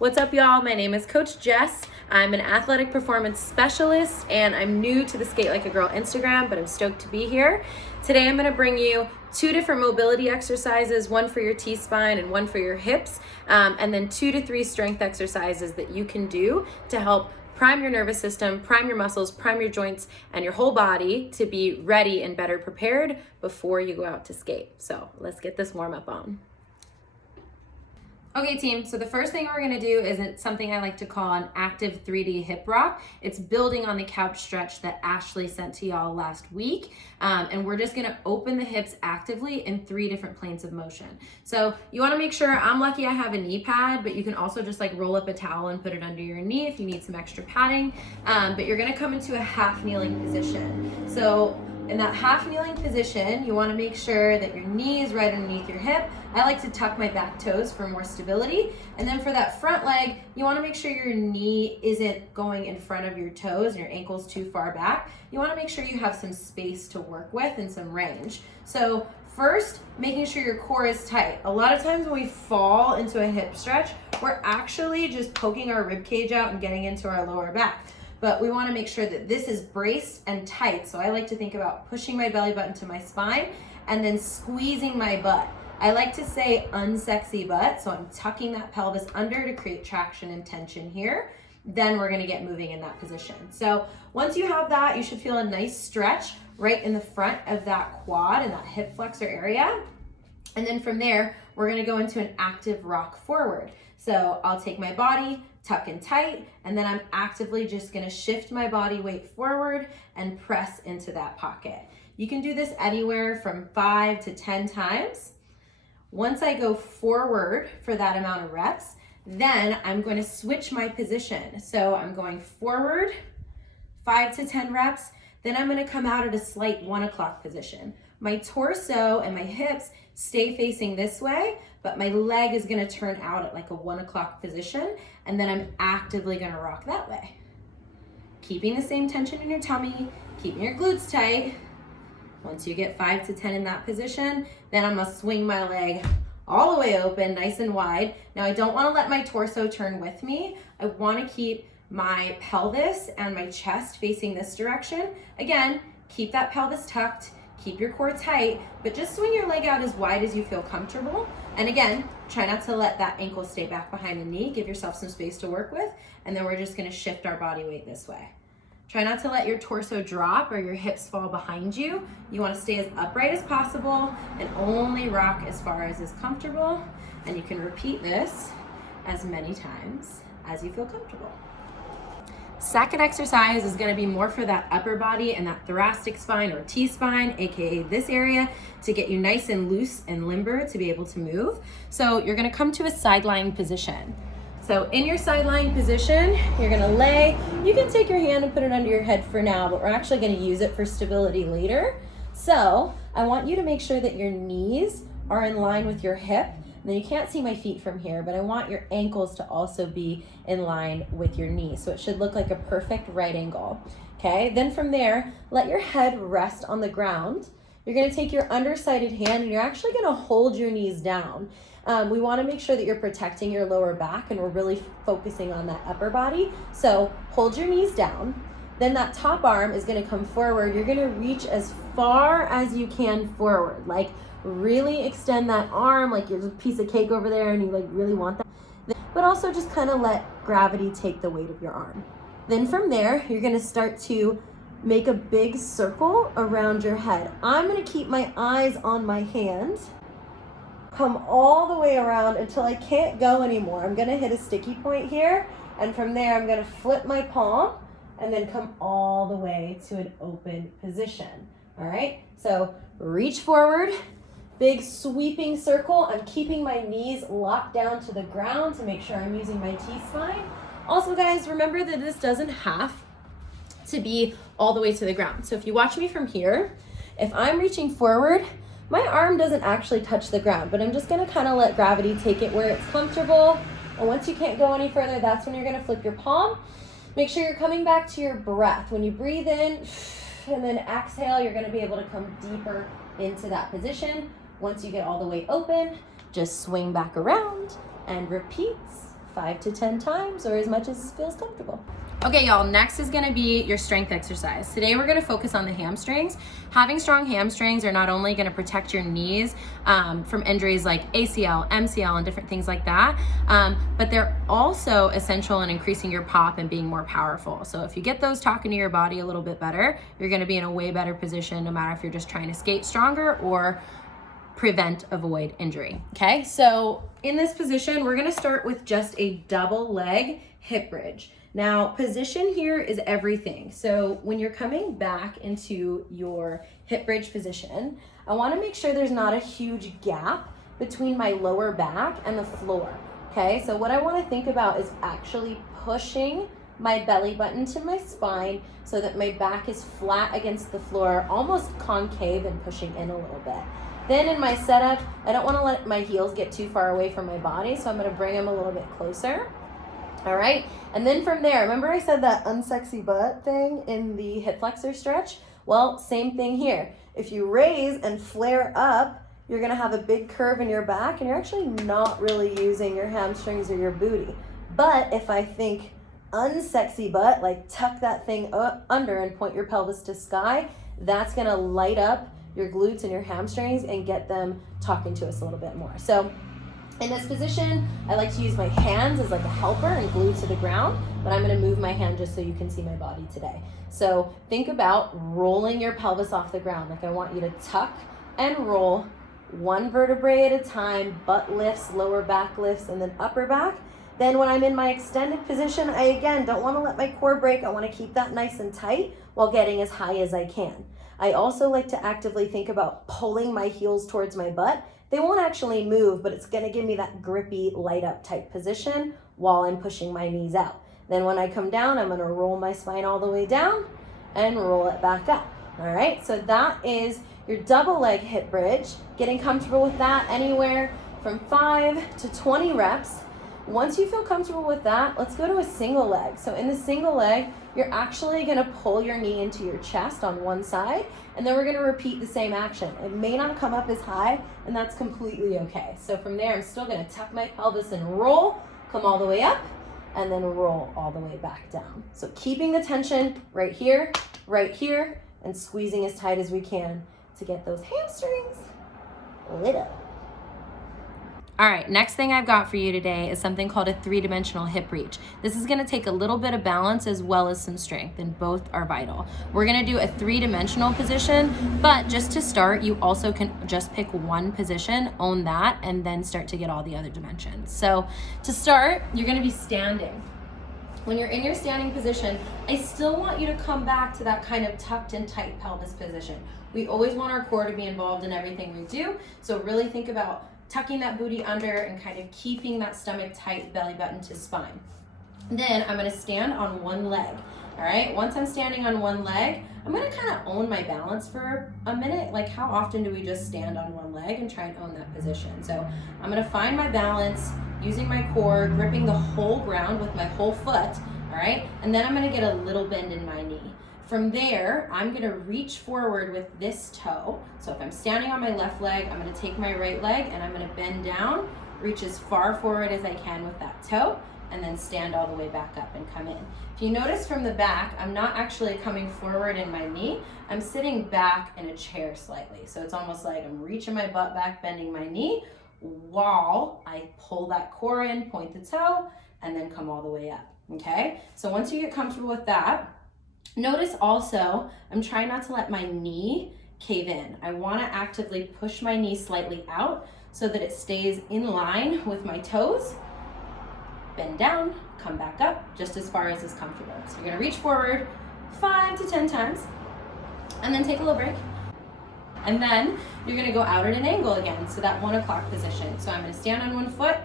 What's up, y'all? My name is Coach Jess. I'm an athletic performance specialist, and I'm new to the Skate Like a Girl Instagram, but I'm stoked to be here. Today, I'm gonna bring you 2 different mobility exercises, one for your T-spine and one for your hips, and then 2 to 3 strength exercises that you can do to help prime your nervous system, prime your muscles, prime your joints, and your whole body to be ready and better prepared before you go out to skate. So let's get this warm up on. Okay, team, so the first thing we're gonna do is something I like to call an active 3D hip rock. It's building on the couch stretch that Ashley sent to y'all last week. And we're just gonna open the hips actively in 3 different planes of motion. So you wanna make sure, I'm lucky I have a knee pad, but you can also just like roll up a towel and put it under your knee if you need some extra padding. But you're gonna come into a half kneeling position. So in that half kneeling position, you wanna make sure that your knee is right underneath your hip. I like to tuck my back toes for more stability. And then for that front leg, you wanna make sure your knee isn't going in front of your toes and your ankles too far back. You wanna make sure you have some space to work with and some range. So first, making sure your core is tight. A lot of times when we fall into a hip stretch, we're actually just poking our rib cage out and getting into our lower back. But we wanna make sure that this is braced and tight. So I like to think about pushing my belly button to my spine and then squeezing my butt. I like to say unsexy butt, so I'm tucking that pelvis under to create traction and tension here. Then we're gonna get moving in that position. So once you have that, you should feel a nice stretch right in the front of that quad and that hip flexor area. And then from there, we're gonna go into an active rock forward. So I'll take my body, tuck and tight, and then I'm actively just gonna shift my body weight forward and press into that pocket. You can do this anywhere from 5 to 10 times. Once I go forward for that amount of reps, then I'm going to switch my position. So I'm going forward, 5 to 10 reps, then I'm going to come out at a slight 1 o'clock position. My torso and my hips stay facing this way, but my leg is going to turn out at like a 1 o'clock position, and then I'm actively going to rock that way. Keeping the same tension in your tummy, keeping your glutes tight. Once you get 5 to 10 in that position, then I'm gonna swing my leg all the way open, nice and wide. Now I don't wanna let my torso turn with me. I wanna keep my pelvis and my chest facing this direction. Again, keep that pelvis tucked, keep your core tight, but just swing your leg out as wide as you feel comfortable. And again, try not to let that ankle stay back behind the knee. Give yourself some space to work with. And then we're just gonna shift our body weight this way. Try not to let your torso drop or your hips fall behind you. You wanna stay as upright as possible and only rock as far as is comfortable. And you can repeat this as many times as you feel comfortable. Second exercise is gonna be more for that upper body and that thoracic spine or T-spine, AKA this area, to get you nice and loose and limber to be able to move. So you're gonna come to a sideline position. So in your sideline position, you're gonna lay. You can take your hand and put it under your head for now, but we're actually gonna use it for stability later. So I want you to make sure that your knees are in line with your hip. Now you can't see my feet from here, but I want your ankles to also be in line with your knees. So it should look like a perfect right angle, okay? Then from there, let your head rest on the ground. You're gonna take your undersided hand and you're actually gonna hold your knees down. We wanna make sure that you're protecting your lower back and we're really focusing on that upper body. So hold your knees down. Then that top arm is gonna come forward. You're gonna reach as far as you can forward. Like really extend that arm like there's a piece of cake over there and you like really want that. But also just kind of let gravity take the weight of your arm. Then from there, you're gonna start to make a big circle around your head. I'm gonna keep my eyes on my hand. Come all the way around until I can't go anymore. I'm gonna hit a sticky point here, and from there I'm gonna flip my palm and then come all the way to an open position. All right, so reach forward, big sweeping circle. I'm keeping my knees locked down to the ground to make sure I'm using my T-spine. Also guys, remember that this doesn't have to be all the way to the ground. So if you watch me from here, if I'm reaching forward, my arm doesn't actually touch the ground, but I'm just gonna kind of let gravity take it where it's comfortable. And once you can't go any further, that's when you're gonna flip your palm. Make sure you're coming back to your breath. When you breathe in and then exhale, you're gonna be able to come deeper into that position. Once you get all the way open, just swing back around and repeat 5 to 10 times or as much as feels comfortable. Okay, y'all, next is gonna be your strength exercise. Today we're gonna focus on the hamstrings. Having strong hamstrings are not only gonna protect your knees from injuries like ACL, MCL, and different things like that, but they're also essential in increasing your pop and being more powerful. So if you get those talking to your body a little bit better, you're gonna be in a way better position no matter if you're just trying to skate stronger or avoid injury. Okay, so in this position, we're gonna start with just a double leg hip bridge. Now, position here is everything. So when you're coming back into your hip bridge position, I wanna make sure there's not a huge gap between my lower back and the floor. Okay, so what I wanna think about is actually pushing my belly button to my spine so that my back is flat against the floor, almost concave and pushing in a little bit. Then in my setup, I don't want to let my heels get too far away from my body, so I'm going to bring them a little bit closer. All right, and then from there, remember I said that unsexy butt thing in the hip flexor stretch? Well, same thing here. If you raise and flare up, you're going to have a big curve in your back, and you're actually not really using your hamstrings or your booty. But if I think unsexy butt, like tuck that thing under and point your pelvis to sky, that's going to light up your glutes and your hamstrings and get them talking to us a little bit more. So in this position, I like to use my hands as like a helper and glue to the ground, but I'm gonna move my hand just so you can see my body today. So think about rolling your pelvis off the ground. Like I want you to tuck and roll one vertebrae at a time, butt lifts, lower back lifts, and then upper back. Then when I'm in my extended position, I again don't wanna let my core break. I wanna keep that nice and tight while getting as high as I can. I also like to actively think about pulling my heels towards my butt. They won't actually move, but it's gonna give me that grippy, light up type position while I'm pushing my knees out. Then when I come down, I'm gonna roll my spine all the way down and roll it back up. All right, so that is your double leg hip bridge. Getting comfortable with that anywhere from 5 to 20 reps. Once you feel comfortable with that, let's go to a single leg. So in the single leg, you're actually gonna pull your knee into your chest on one side, and then we're gonna repeat the same action. It may not come up as high, and that's completely okay. So from there, I'm still gonna tuck my pelvis and roll, come all the way up, and then roll all the way back down. So keeping the tension right here, and squeezing as tight as we can to get those hamstrings lit up. All right, next thing I've got for you today is something called a 3-dimensional hip reach. This is gonna take a little bit of balance as well as some strength, and both are vital. We're gonna do a 3-dimensional position, but just to start, you also can just pick one position, own that, and then start to get all the other dimensions. So to start, you're gonna be standing. When you're in your standing position, I still want you to come back to that kind of tucked and tight pelvis position. We always want our core to be involved in everything we do, so really think about tucking that booty under and kind of keeping that stomach tight, belly button to spine. Then I'm gonna stand on one leg, all right? Once I'm standing on one leg, I'm gonna kind of own my balance for a minute. Like how often do we just stand on one leg and try and own that position? So I'm gonna find my balance, using my core, gripping the whole ground with my whole foot, all right? And then I'm gonna get a little bend in my knee. From there, I'm gonna reach forward with this toe. So if I'm standing on my left leg, I'm gonna take my right leg and I'm gonna bend down, reach as far forward as I can with that toe, and then stand all the way back up and come in. If you notice from the back, I'm not actually coming forward in my knee, I'm sitting back in a chair slightly. So it's almost like I'm reaching my butt back, bending my knee, while I pull that core in, point the toe, and then come all the way up, okay? So once you get comfortable with that, notice also, I'm trying not to let my knee cave in. I wanna actively push my knee slightly out so that it stays in line with my toes. Bend down, come back up, just as far as is comfortable. So you're gonna reach forward 5 to 10 times, and then take a little break. And then you're gonna go out at an angle again, so that 1 o'clock position. So I'm gonna stand on one foot,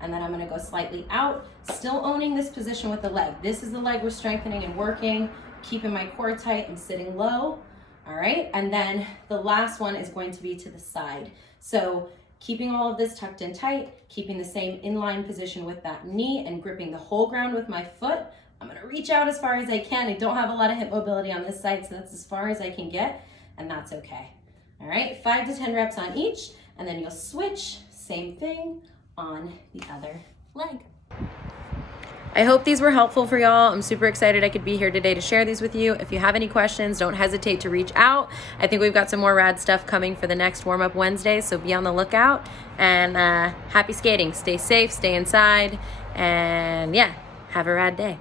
and then I'm gonna go slightly out, still owning this position with the leg. This is the leg we're strengthening and working, keeping my core tight and sitting low, all right? And then the last one is going to be to the side. So keeping all of this tucked in tight, keeping the same inline position with that knee and gripping the whole ground with my foot. I'm gonna reach out as far as I can. I don't have a lot of hip mobility on this side, so that's as far as I can get, and that's okay. All right, 5 to 10 reps on each, and then you'll switch, same thing, on the other leg. I hope these were helpful for y'all. I'm super excited I could be here today to share these with you. If you have any questions, don't hesitate to reach out. I think we've got some more rad stuff coming for the next warm-up Wednesday, so be on the lookout. And happy skating. Stay safe, stay inside, and yeah, have a rad day.